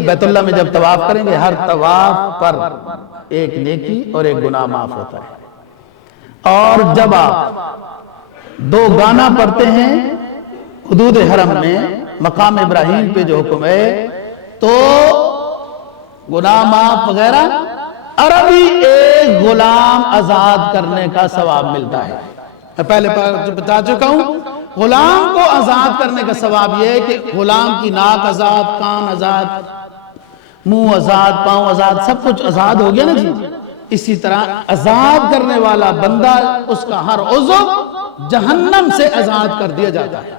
बैतुल्लाह में जब तवाफ करेंगे, हर तवाफ पर एक नेकी और एक गुनाह माफ होता है। और जब आप 2 गाना पढ़ते हैं हुदूद हरम में, मकाम इब्राहिम पे जो हुक्म है, तो गुनाह माफ वगैरह, अरबी एक गुलाम आजाद करने का सवाब मिलता है। मैं पहले बता चुका हूं, गुलाम को आजाद करने का सवाब यह है कि गुलाम की नाक आजाद, कान आजाद, मुंह आजाद, पांव आजाद, सब कुछ आजाद हो गया ना जी। इसी तरह आजाद करने वाला बंदा, उसका हर उज़्व जहन्नम से आजाद कर दिया जाता है।